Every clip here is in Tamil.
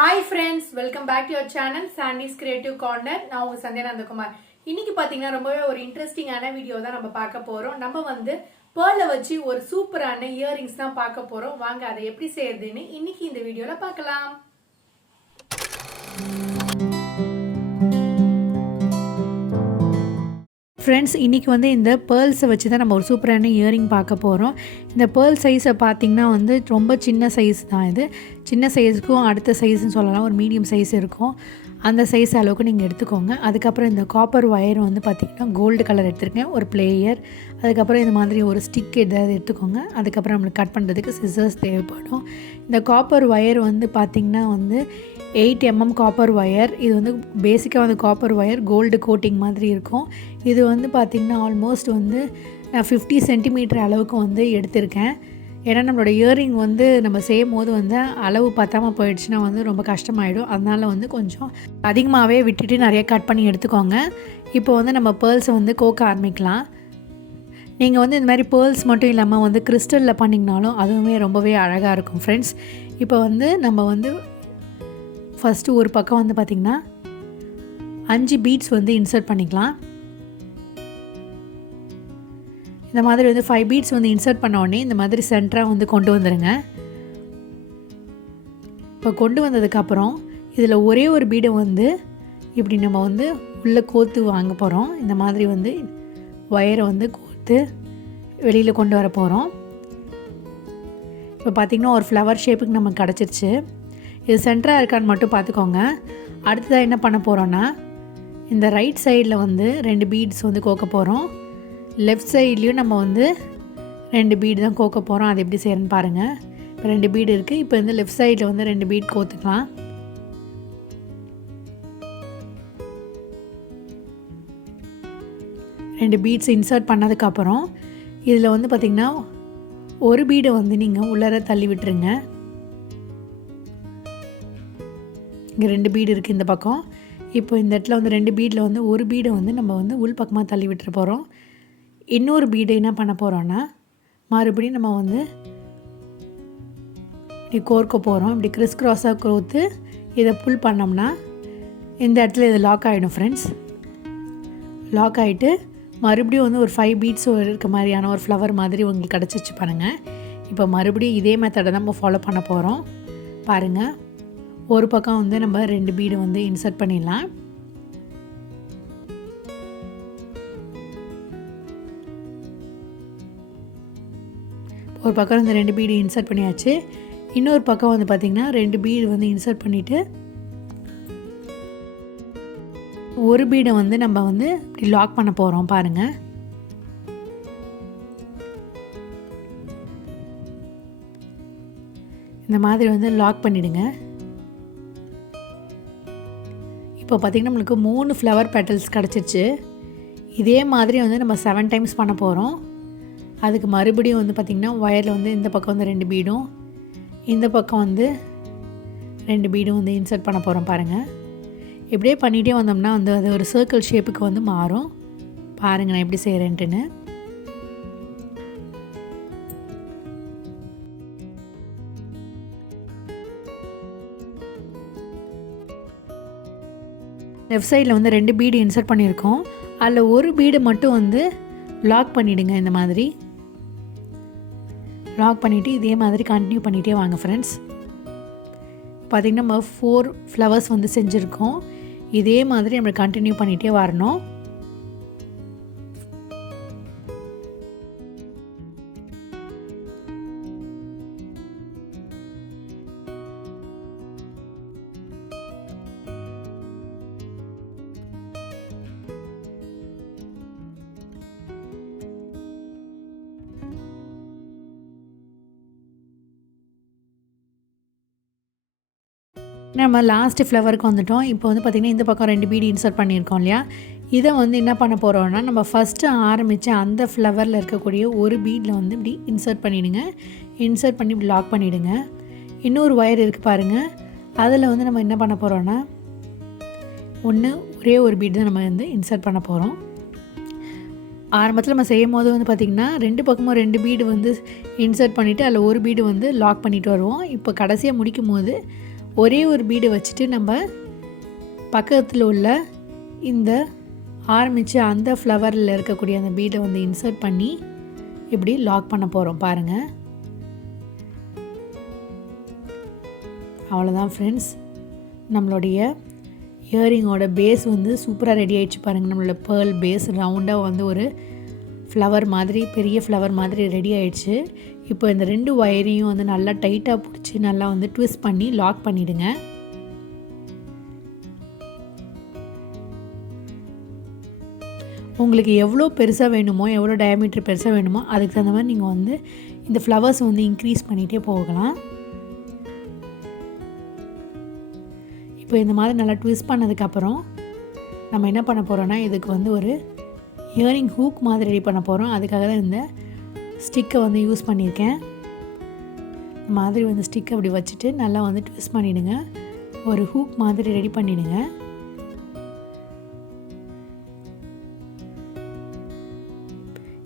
Hi friends, welcome back to your channel Sandy's Creative Corner. நான் உங்க சந்தியா நந்தகுமார். இன்னைக்கு பாத்தீங்கன்னா ரொம்பவே ஒரு இன்ட்ரஸ்டிங்கான வீடியோ தான் நம்ம பார்க்க போறோம். நம்ம வந்து pearl வச்சு ஒரு சூப்பரான இயரிங்ஸ் தான் பார்க்க போறோம். வாங்க அதை எப்படி செய்யறதுன்னு இன்னைக்கு இந்த வீடியோல பார்க்கலாம். ஃப்ரெண்ட்ஸ், இன்றைக்கி வந்து இந்த பேர்ல்ஸை வச்சு தான் நம்ம ஒரு சூப்பரான இயரிங் பார்க்க போகிறோம். இந்த பேர்ல் சைஸை பார்த்திங்கன்னா வந்து ரொம்ப சின்ன சைஸ் தான். இது சின்ன சைஸுக்கும் அடுத்த சைஸ்ன்னு சொல்லலாம், ஒரு மீடியம் சைஸ் இருக்கும். அந்த சைஸ் அளவுக்கு நீங்கள் எடுத்துக்கோங்க. அதுக்கப்புறம் இந்த காப்பர் ஒயர் வந்து பார்த்திங்கன்னா கோல்டு கலர் எடுத்துருக்கேன், ஒரு பிளேயர். அதுக்கப்புறம் இந்த மாதிரி ஒரு ஸ்டிக் எதாவது எடுத்துக்கோங்க. அதுக்கப்புறம் நம்மளுக்கு கட் பண்ணுறதுக்கு சிசர்ஸ் தேவைப்படும். இந்த காப்பர் ஒயர் வந்து பார்த்திங்கன்னா வந்து 8 mm காப்பர் ஒயர். இது வந்து பேசிக்காக வந்து காப்பர் ஒயர் கோல்டு கோட்டிங் மாதிரி இருக்கும். இது வந்து பார்த்திங்கன்னா ஆல்மோஸ்ட் வந்து நான் 50 சென்டிமீட்டர் அளவுக்கு வந்து எடுத்திருக்கேன். ஏன்னா நம்மளோட இயரிங் வந்து நம்ம செய்யும் போது வந்து அளவு பத்தாமல் போயிடுச்சுன்னா வந்து ரொம்ப கஷ்டமாயிடும். அதனால் வந்து கொஞ்சம் அதிகமாகவே விட்டுட்டு நிறைய கட் பண்ணி எடுத்துக்கோங்க. இப்போ வந்து நம்ம பேர்ல்ஸை வந்து கோக்க ஆரம்பிக்கலாம். நீங்கள் வந்து இந்த மாதிரி பேர்ல்ஸ் மட்டும் இல்லாமல் வந்து கிறிஸ்டலில் பண்ணிங்கனாலும் அதுவுமே ரொம்பவே அழகாக இருக்கும் ஃப்ரெண்ட்ஸ். இப்போ வந்து நம்ம வந்து ஃபஸ்ட்டு ஒரு பக்கம் வந்து பார்த்திங்கன்னா 5 பீட்ஸ் வந்து இன்சர்ட் பண்ணிக்கலாம். இந்த மாதிரி வந்து 5 பீட்ஸ் வந்து இன்சர்ட் பண்ண உடனே இந்த மாதிரி சென்டராக வந்து கொண்டு வந்துடுங்க. இப்போ கொண்டு வந்ததுக்கப்புறம் இதில் ஒரே ஒரு பீடை வந்து இப்படி நம்ம வந்து உள்ளே கோத்து வாங்க போகிறோம். இந்த மாதிரி வந்து ஒயரை வந்து கோத்து வெளியில் கொண்டு வர போகிறோம். இப்போ பார்த்திங்கன்னா ஒரு ஃப்ளவர் ஷேப்புக்கு நமக்கு கிடச்சிருச்சு. இது சென்டராக இருக்கான்னு மட்டும் பார்த்துக்கோங்க. அடுத்ததாக என்ன பண்ண போகிறோன்னா, இந்த ரைட் சைடில் வந்து 2 பீட்ஸ் வந்து கோக்க போகிறோம். லெஃப்ட் சைட்லேயும் நம்ம வந்து 2 பீடு தான் கோக்க போகிறோம். அது எப்படி செய்யறதுன்னு பாருங்கள். இப்போ 2 பீடு இருக்குது. இப்போ வந்து லெஃப்ட் சைடில் வந்து 2 பீட் கோத்துக்கலாம். ரெண்டு பீட்ஸ் இன்சர்ட் பண்ணதுக்கப்புறம் இதில் வந்து பார்த்திங்கன்னா ஒரு பீடை வந்து நீங்கள் உள்ளார தள்ளி விட்டுருங்க. இங்கே 2 பீடு இருக்குது இந்த பக்கம். இப்போ இந்த இடத்துல வந்து 2 பீடில் வந்து ஒரு பீடை வந்து நம்ம வந்து உள் பக்கமாக தள்ளி விட்டுற போகிறோம். இன்னொரு பீடை என்ன பண்ண போகிறோன்னா, மறுபடியும் நம்ம வந்து இப்படி கோர்க்க போகிறோம். இப்படி கிறிஸ் க்ராஸாக கோர்த்து இதை புல் பண்ணோம்னா இந்த இடத்துல இது லாக் ஆகிடும் ஃப்ரெண்ட்ஸ். லாக் ஆகிட்டு மறுபடியும் வந்து ஒரு 5 பீட்ஸ் இருக்க மாதிரியான ஒரு ஃப்ளவர் மாதிரி உங்களுக்கு கிடச்சிச்சு பாருங்கள். இப்போ மறுபடியும் இதே மெத்தடை தான் நம்ம ஃபாலோ பண்ண போகிறோம். பாருங்கள், ஒரு பக்கம் வந்து நம்ம 2 பீடு வந்து இன்சர்ட் பண்ணிடலாம். ஒரு பக்கம் இந்த 2 பீடு இன்சர்ட் பண்ணியாச்சு. இன்னொரு பக்கம் வந்து பார்த்திங்கன்னா 2 பீடு வந்து இன்சர்ட் பண்ணிவிட்டு ஒரு பீடை வந்து நம்ம வந்து இப்படி லாக் பண்ண போகிறோம். பாருங்கள், இந்த மாதிரி வந்து லாக் பண்ணிவிடுங்க. இப்போ பார்த்திங்கன்னா நம்மளுக்கு 3 ஃப்ளவர் பெட்டல்ஸ் கிடச்சிருச்சு. இதே மாதிரி வந்து நம்ம 7 டைம்ஸ் பண்ண போகிறோம். அதுக்கு மறுபடியும் வந்து பார்த்திங்கன்னா ஒயரில் வந்து இந்த பக்கம் வந்து 2 பீடும் இந்த பக்கம் வந்து 2 பீடும் வந்து இன்சர்ட் பண்ண போகிறோம். பாருங்கள், இப்படியே பண்ணிகிட்டே வந்தோம்னா வந்து அது ஒரு சர்க்கிள் ஷேப்புக்கு வந்து மாறும். பாருங்கள் நான் எப்படி செய்கிறேன்ட்டுன்னு. லெஃப்ட் சைடில் வந்து 2 பீடு இன்சர்ட் பண்ணியிருக்கோம். அதில் ஒரு பீடு மட்டும் வந்து லாக் பண்ணிவிடுங்க. இந்த மாதிரி லாக் பண்ணிவிட்டு இதே மாதிரி கண்டினியூ பண்ணிகிட்டே வாங்க ஃப்ரெண்ட்ஸ். பார்த்திங்கன்னா நம்ம 4 ஃப்ளவர்ஸ் வந்து செஞ்சுருக்கோம். இதே மாதிரி நம்ம கண்டினியூ பண்ணிகிட்டே வரணும். நம்ம லாஸ்ட்டு ஃப்ளவருக்கு வந்துட்டோம். இப்போ வந்து பார்த்திங்கன்னா இந்த பக்கம் 2 பீடு இன்சர்ட் பண்ணியிருக்கோம் இல்லையா, இதை வந்து என்ன பண்ண போகிறோன்னா, நம்ம ஃபஸ்ட்டு ஆரம்பித்த அந்த ஃப்ளவரில் இருக்கக்கூடிய ஒரு பீடில் வந்து இப்படி இன்சர்ட் பண்ணிவிடுங்க. இன்சர்ட் பண்ணி இப்படி லாக் பண்ணிவிடுங்க. இன்னொரு ஒயர் இருக்குது பாருங்கள், அதில் வந்து நம்ம என்ன பண்ண போகிறோன்னா, ஒரே ஒரு பீடு தான் நம்ம வந்து இன்சர்ட் பண்ண போகிறோம். ஆரம்பத்தில் நம்ம செய்யும் போது வந்து பார்த்திங்கன்னா 2 பக்கமும் 2 பீடு வந்து இன்சர்ட் பண்ணிவிட்டு அதில் ஒரு பீடு வந்து லாக் பண்ணிவிட்டு வருவோம். இப்போ கடைசியாக முடிக்கும் போது ஒரே ஒரு பீடை வச்சுட்டு நம்ம பக்கத்தில் உள்ள இந்த ஆரம்பித்து அந்த ஃப்ளவரில் இருக்கக்கூடிய அந்த பீடை வந்து இன்சர்ட் பண்ணி இப்படி லாக் பண்ண போகிறோம் பாருங்கள். அவ்வளோதான் ஃப்ரெண்ட்ஸ், நம்மளுடைய இயரிங்கோட பேஸ் வந்து சூப்பராக ரெடி ஆகிடுச்சு பாருங்கள். நம்மளோட பேர்ல் பேஸ் ரவுண்டாக வந்து ஒரு ஃப்ளவர் மாதிரி, பெரிய ஃப்ளவர் மாதிரி ரெடி ஆகிடுச்சு. இப்போ இந்த 2 ஒயரையும் வந்து நல்லா டைட்டாக பிடிச்சி நல்லா வந்து ட்விஸ்ட் பண்ணி லாக் பண்ணிவிடுங்க. உங்களுக்கு எவ்வளோ பெருசாக வேணுமோ, எவ்வளோ டயாமீட்டர் பெருசாக வேணுமோ அதுக்கு தகுந்த மாதிரி நீங்கள் வந்து இந்த ஃப்ளவர்ஸ் வந்து இன்க்ரீஸ் பண்ணிகிட்டே போகலாம். இப்போ இந்த மாதிரி நல்லா ட்விஸ்ட் பண்ணதுக்கப்புறம் நம்ம என்ன பண்ண போகிறோன்னா, இதுக்கு வந்து ஒரு இயரிங் ஹூக் மாதிரி ரெடி பண்ண போகிறோம். அதுக்காக தான் இந்த ஸ்டிக்கை வந்து யூஸ் பண்ணியிருக்கேன். இந்த மாதிரி வந்து ஸ்டிக்கை அப்படி வச்சுட்டு நல்லா வந்து ட்விஸ்ட் பண்ணிவிடுங்க. ஒரு ஹூக் மாதிரி ரெடி பண்ணிவிடுங்க.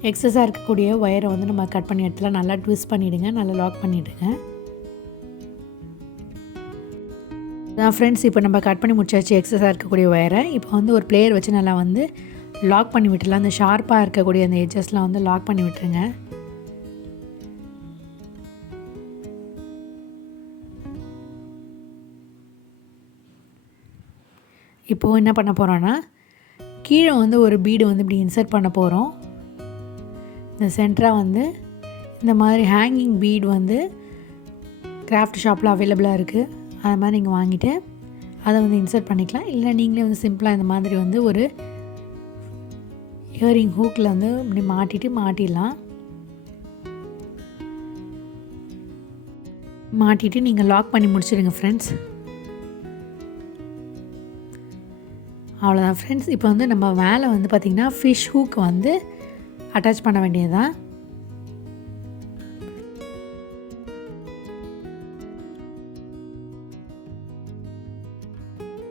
எக்ஸஸாக இருக்கக்கூடிய ஒயரை வந்து நம்ம கட் பண்ணி எடுத்துலாம். நல்லா ட்விஸ்ட் பண்ணிவிடுங்க, நல்லா லாக் பண்ணிவிடுங்க. அதான் ஃப்ரெண்ட்ஸ், இப்போ நம்ம கட் பண்ணி முடிச்சாச்சு எக்ஸஸாக இருக்கக்கூடிய ஒயரை. இப்போ வந்து ஒரு பிளேயர் வச்சு நல்லா வந்து லாக் பண்ணி விட்டுடலாம். அந்த ஷார்ப்பாக இருக்கக்கூடிய அந்த எட்ஜஸ்லாம் வந்து லாக் பண்ணி விட்டுருங்க. இப்போது என்ன பண்ண போகிறோன்னா, கீழே வந்து ஒரு பீடு வந்து இப்படி இன்சர்ட் பண்ண போகிறோம். இந்த சென்டராக வந்து இந்த மாதிரி ஹேங்கிங் பீட் வந்து கிராஃப்ட் ஷாப்பில் அவைலபிளாக இருக்குது. அது மாதிரி நீங்கள் வாங்கிட்டு அதை வந்து இன்சர்ட் பண்ணிக்கலாம். இல்லை நீங்களே வந்து சிம்பிளாக இந்த மாதிரி வந்து ஒரு இயரிங் ஹூக்கில் வந்து இப்படி மாட்டிடலாம். மாட்டிட்டு நீங்கள் லாக் பண்ணி முடிச்சிடுங்க ஃப்ரெண்ட்ஸ். அவ்வளோதான் ஃப்ரெண்ட்ஸ். இப்போ வந்து நம்ம மேலே வந்து பார்த்திங்கன்னா ஃபிஷ் ஹூக் வந்து அட்டாச் பண்ண வேண்டியதுதான்.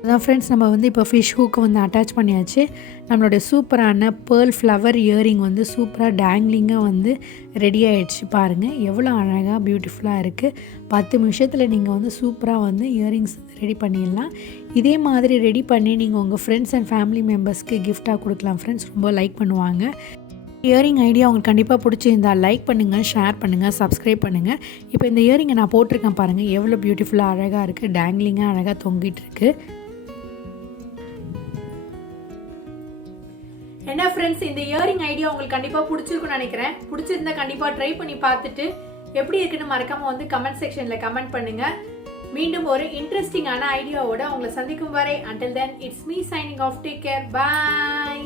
அதான் ஃப்ரெண்ட்ஸ், நம்ம வந்து இப்போ ஃபிஷ் ஹூக்கை வந்து அட்டாச் பண்ணியாச்சு. நம்மளுடைய சூப்பரான பேர்ல் ஃப்ளவர் இயரிங் வந்து சூப்பராக டேங்லிங்காக வந்து ரெடி ஆகிடுச்சு பாருங்கள். எவ்வளோ அழகாக பியூட்டிஃபுல்லாக இருக்குது. 10 நிமிஷத்தில் நீங்கள் வந்து சூப்பராக வந்து இயரிங்ஸ் ரெடி பண்ணிடலாம். இதே மாதிரி ரெடி பண்ணி நீங்கள் உங்கள் ஃப்ரெண்ட்ஸ் அண்ட் ஃபேமிலி மெம்பர்ஸ்க்கு கிஃப்டாக கொடுக்கலாம் ஃப்ரெண்ட்ஸ். ரொம்ப லைக் பண்ணுவாங்க. இயரிங் ஐடியா உங்களுக்கு கண்டிப்பாக பிடிச்சிருந்தால் லைக் பண்ணுங்கள், ஷேர் பண்ணுங்கள், சப்ஸ்கிரைப் பண்ணுங்கள். இப்போ இந்த இயரிங்கை நான் போட்டிருக்கேன் பாருங்கள், எவ்வளோ பியூட்டிஃபுல்லாக அழகாக இருக்குது. டேங்லிங்காக அழகாக தொங்கிட்டு இருக்குது. என்ன ஃப்ரெண்ட்ஸ், இந்த இயரிங் ஐடியா உங்களுக்கு கண்டிப்பாக பிடிச்சிருக்குன்னு நினைக்கிறேன். பிடிச்சிருந்தா கண்டிப்பாக ட்ரை பண்ணி பார்த்துட்டு எப்படி இருக்குன்னு மறக்காம வந்து கமெண்ட் செக்ஷனில் கமெண்ட் பண்ணுங்க. மீண்டும் ஒரு இன்ட்ரெஸ்டிங்கான ஐடியாவோட உங்களை சந்திக்கும் வரை until then it's me signing off. Take care. Bye.